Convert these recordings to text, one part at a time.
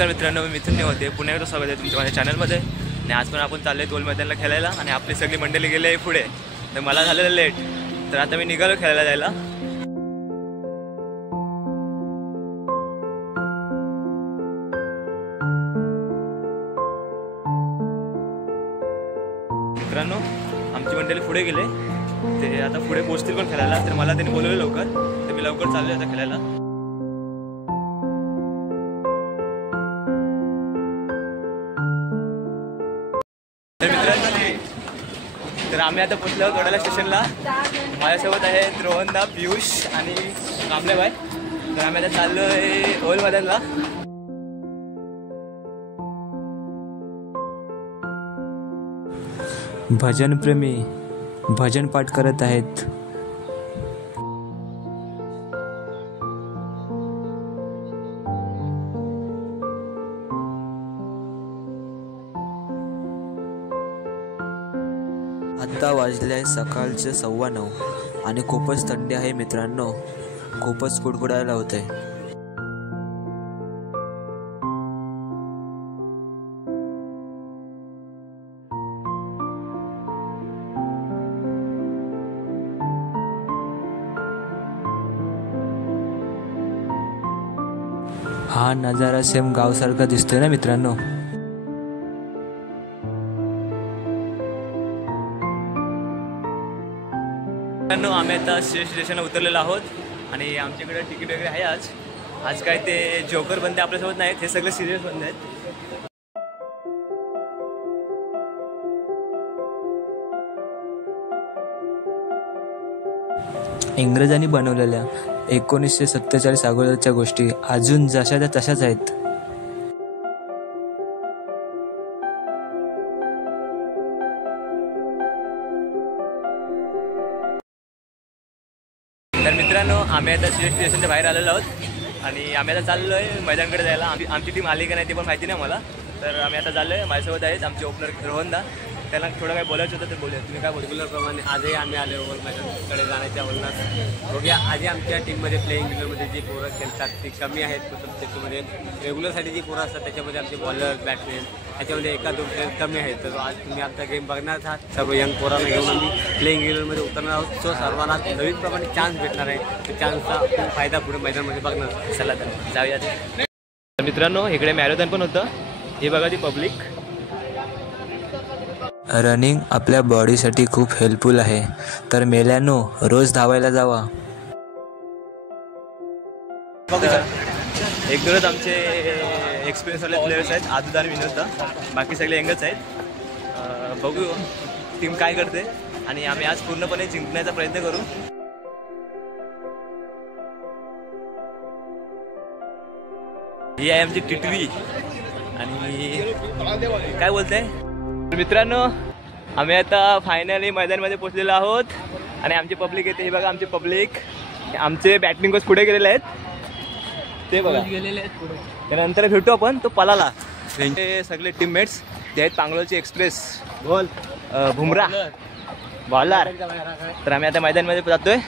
नमस्कार मित्रांनो, मी मिथुन होते. पुन्हा एकदा स्वागत आहे तुमच्या माझ्या चॅनलमध्ये. आणि आज पण आपण चाललो आहे टोल मैदानाला खेळायला आणि आपली सगळी मंडळी गेली आहे पुढे. तर मला झालेलं लेट, तर आता मी निघालो खेळायला जायला. मित्रांनो, आमची मंडळी पुढे गेले, ते आता पुढे पोहोचतील पण खेळायला. तर मला त्यांनी बोलवलं लवकर, तर मी लवकर चाललो आता खेळायला. तर आम्ही आता पोचलो गडाला स्टेशनला. माझ्यासोबत आहेत रोहनदा, पियुष आणि कांबळे भाई. तर आम्ही आता चाललो आहे ओल मैदानला. भजन प्रेमी भजन पाठ करत आहेत. आता वाजले आहे सकाळचे 9:15 आणि खूपच थंडी आहे मित्रांनो. खूपच कुडकुडायला होते. हा नजारा सेम गावसारखा दिसतोय ना मित्रांनो. आम्ही आता स्टेशनला उतरलेलो आहोत आणि आमच्याकडे तिकीट वगैरे आहे. आज काय ते जोकर बंदे आपल्यासोबत नाहीत, हे सगळे सिरियस बंदे आहेत. इंग्रजांनी बनवलेल्या 1947 अगोदरच्या गोष्टी अजून जशाच्या तशाच आहेत. तर मित्रांनो, आम्ही आता स्टेशनच्या बाहेर आलेलो आहोत आणि आम्ही आता चाललो आहे मैदानाकडे जायला. आमची टीम आली का नाही ते पण माहिती नाही मला. तर आम्ही आता चाललो आहे. माझ्यासोबत आहेत आमचे ओपनर रोहनदा. त्याला थोडं काय बोलायचं होतं ते बोलूया. तुम्ही काय रेग्युलरप्रमाणे आजही आम्ही आले ओव्हर मैदानाकडे जाण्याच्या वलनात. बघूया आधी आमच्या टीममध्ये प्लेइंग इलेव्हनमध्ये जी पोरं खेळतात ती कमी आहेत. त्याच्यामध्ये रेग्युलरसाठी जी पोरं असतात त्याच्यामध्ये आमचे बॉलर बॅट्समॅन ह्याच्यामध्ये एका दोन प्लेयर कमी आहेत. तर आज तुम्ही आमचा गेम बघणार आहात. सर्व यंग पोरांना घेऊन आम्ही प्लेइंग इलेव्हनमध्ये उतरणार आहोत. सो सर्वांना नवीन प्रमाणे चान्स भेटणार आहे. त्या चान्सचा फायदा पुढे मैदानामध्ये बघणार. चला तर जाऊया. मित्रांनो, इकडे मॅरेथॉन पण होतं. हे बघा ती पब्लिक. रनिंग आपल्या बॉडीसाठी खूप हेल्पफुल आहे. तर मेल्यानो रोज धावायला जावा. एक दोनच आमचे एक्सपिरियन्सवाले प्लेयर्स आहेत, आदुद आणि विनोद. बाकी सगळे यंगच आहेत. बघू टीम काय करते आणि आम्ही आज पूर्णपणे जिंकण्याचा प्रयत्न करू. ही आहे आमची टिटवी आणि काय बोलते. मित्रांनो, आम्ही आता फायनली मैदानामध्ये पोहोचलेलो आहोत आणि आमची पब्लिक येते. हे बघा आमची पब्लिक. आमचे बॅटिंग कोच पुढे गेलेले आहेत, ते बघा गेलेले आहेत पुढे. त्यानंतर भेटू आपण तो पलाला. त्यांचे सगळे टीममेट्स ते आहेत पांगलोळची एक्सप्रेस, बॉल भुमरा बॉलर. तर आम्ही आता मैदानामध्ये जातोय.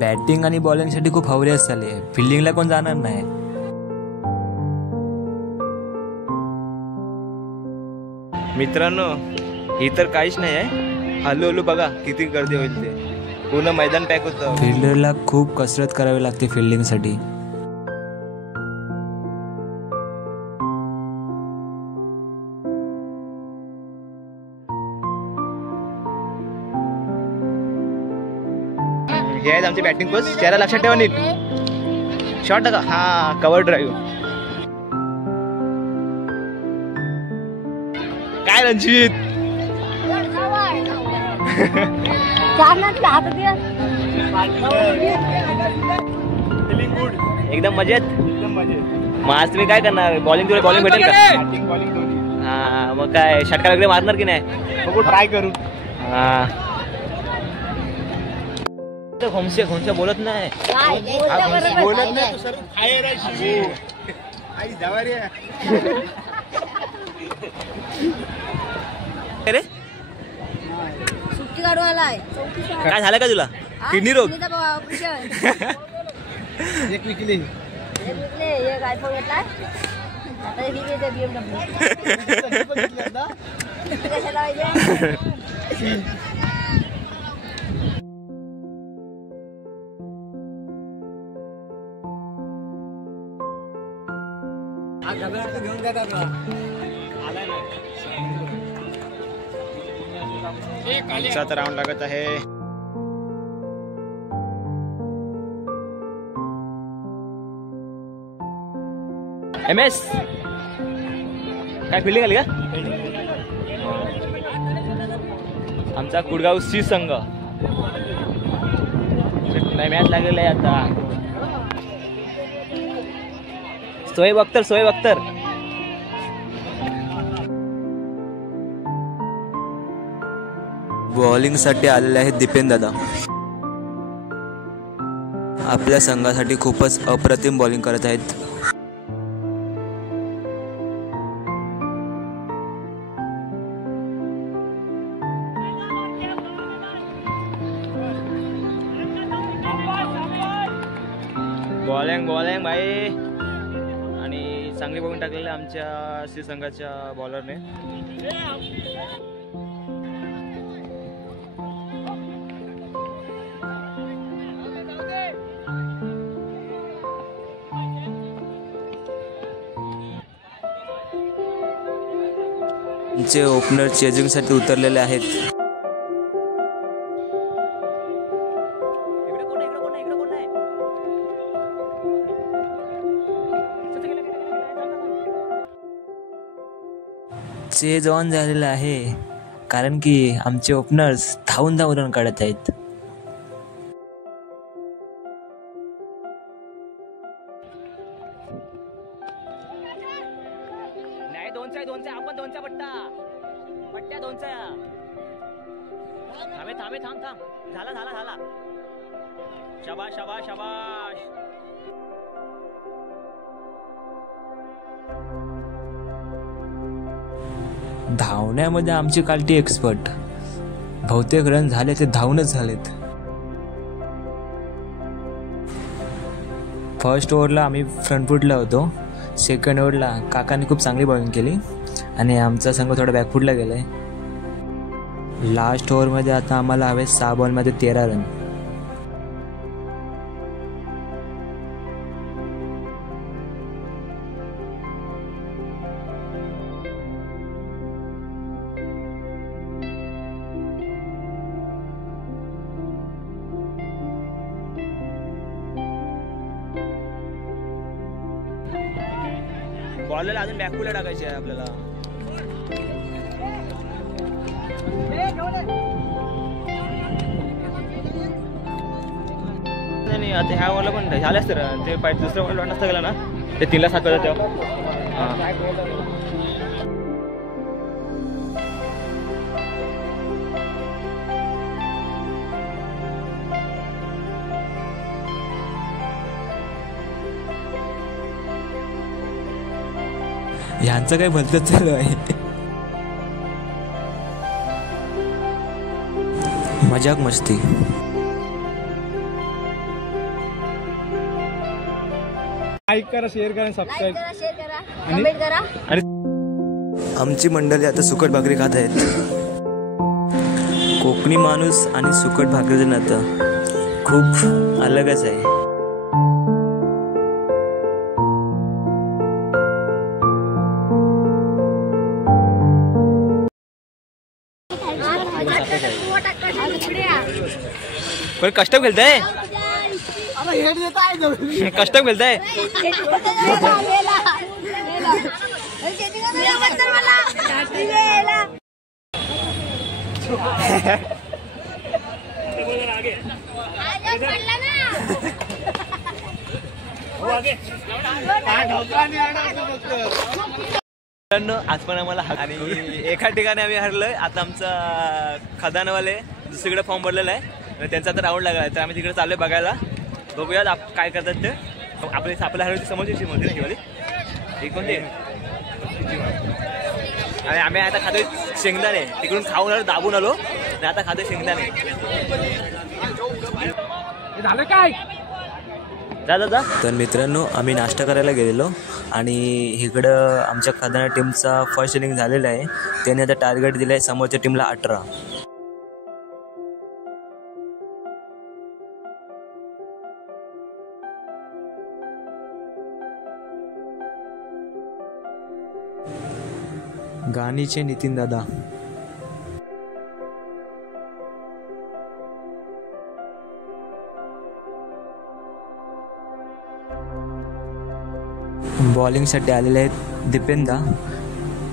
बॅटिंग आणि बॉलिंगसाठी खूप हवरे असताले. फिल्डिंगला कोण जाणार नाही. मित्रांनो, ही तर काहीच नाही आहे. हळूहळू बघा किती गर्दी होईल. ते पूर्ण मैदान पॅक होतं. फिल्डरला खूप कसरत करावी लागते फिल्डिंगसाठी. हे आहेत आमचे बॅटिंग कोच. चेहरा लक्षात ठेवा नीट. शॉट टाका. हा, कव्हर ड्राईव्ह. काय रणजित, एकदम मजेत. मग आज तुम्ही काय करणार? बॉलिंग तुला बॉलिंग भेटेल का? हा, मग काय षटकार वगैरे मारणार की नाही? बघू, ट्राय करू. हा, घोमसे बोलत नाही. बोलत नाही तो सर्व खाय रे शिवी. आई जावा रे. रे सुट्टी काढून आलाय काय झालं का तुला? किडनी रोग. एक विकली एक आयफोन घेतलाय आता एक घेते BMW कशाला पाहिजे घेऊन जातात ना पुढचा राऊंड लागत आहे. MS काय फिल्डिंग आली का? आमचा कुडगाव सी संघ मॅच लागलेला आहे आता. सोहेब अख्तर बॉलिंगसाठी आलेले आहेत दीपेन दादा. आपल्या संघासाठी खूपच अप्रतिम बॉलिंग करत आहेत. बॉलिंग भाई आणि चांगली बॉलिंग टाकलेली आमच्या सी संघाच्या बॉलरने. आमचे ओपनर चेजिंगसाठी उतरलेले आहेत. चेज ऑन झालेलं आहे कारण की आमचे ओपनर्स धावून रन काढत आहेत. नाही दोनचा आपण दोनचा पट्ट्या दोनचा. थांब झाला. शाबाश. धावण्यामध्ये आमची कालटी एक्सपर्ट. बहुतेक रन झाले ते धावूनच झालेत. फर्स्ट ओव्हरला आम्ही फ्रंटफुटला होतो. सेकंड ओव्हरला काकाने खूप चांगली बॉलिंग केली आणि आमचा संघ थोडा बॅकफुटला गेलाय. लास्ट ओव्हरमध्ये आता आम्हाला हवे 6 बॉलमध्ये 13 रन. बॉलला अजून बॅकफुटला टाकायचे आहे आपल्याला. नाही आता ह्या ओव्हरला पण झाले असते ते दुसऱ्या ओव्हरला नसता गेला ना ते 3ला 7 करत तेव्हा. ह्यांचं काही भलतंच चालू आहे. मजाक मस्ती. लाईक करा, शेअर करा, सबस्क्राईब कमेंट करा. आमची मंडळी आता सुकट भाकरी खात आहेत. कोकणी माणूस आणि सुकट भाकरीचं नातं खूप अलगच आहे. पण कष्टम खेळताय. कष्टम खेळताय. आज पण आम्हाला आणि एका ठिकाणी आम्ही हरलोय. आता आमचा खदानवाले दुसरीकडे फॉर्म भरलेला आहे. त्यांचा आता राऊंड लागला आहे तर आम्ही तिकडे चाललोय बघायला. बघूयात काय करतात ते. आपल्या हरवची समोरची टीम होती ना ही वाली. ही कोणती आणि आम्ही आता खातोय शेंगदाणे. तिकडून खाऊन आलो, दाबून आलो आणि आता खातोय शेंगदाणे. झालं काय? जा जा जा. तर मित्रांनो आम्ही नाश्ता करायला गेलेलो आणि इकडं आमच्या खदाना टीमचा फर्स्ट इनिंग झालेला आहे. त्याने आता टार्गेट दिलं आहे समोरच्या टीमला 18. गाणीचे नितीन दादा. बॉलिंगसाठी आलेले आहेत दीपेंदा.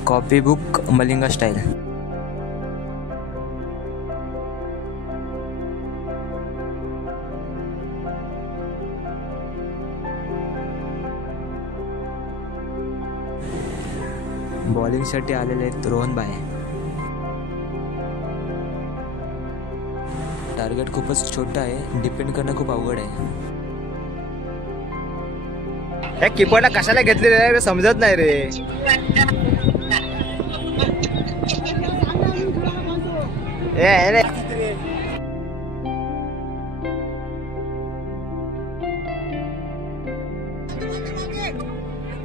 Copy book Malinga style. बॉलिंगसाठी आलेले आहेत रोहन भाई. टार्गेट खूपच छोटा आहे, डिपेंड करणं खूप अवघड आहे. ह्या किपरला कशाला घेतलेलं आहे समजत नाही रे.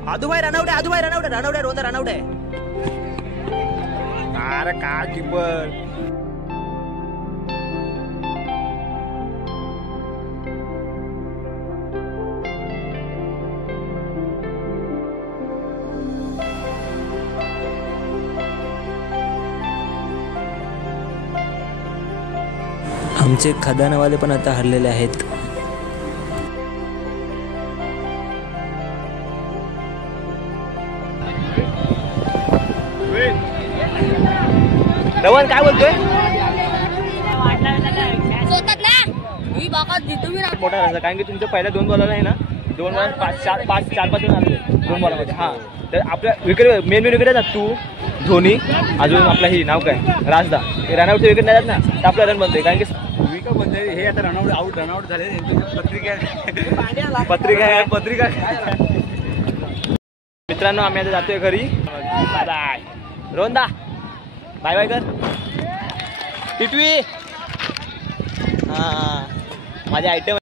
आदूभाई रनआउट आहे, आदूभाई रनआउट आहे, रनआउट आहे, रोहन रनआउट आहे. अरे काय किपर. आमचे खदानावाले पण आता हरलेले आहेत. रवन काय बोलतोय? मोठा रन कारण की तुमच्या पहिल्या 2 बॉलर आहे ना, 2 बॉल 4-5 रन आले 2 बॉलमध्ये. हा तर आपल्या विकेट मेन विकेट आहेत तू, धोनी, अजून आपला ही नाव काय राजदा. रनआउटचे विकेट नाही जात ना तर आपला रन बनतोय. कारण की विकेट बनते हे आता रनआउट झाले. पत्रिका. मित्रांनो आम्ही आता जातोय घरी. बाय बाय रोहनदा, बाय बाय कर. टिटवी. हां माझे आयटम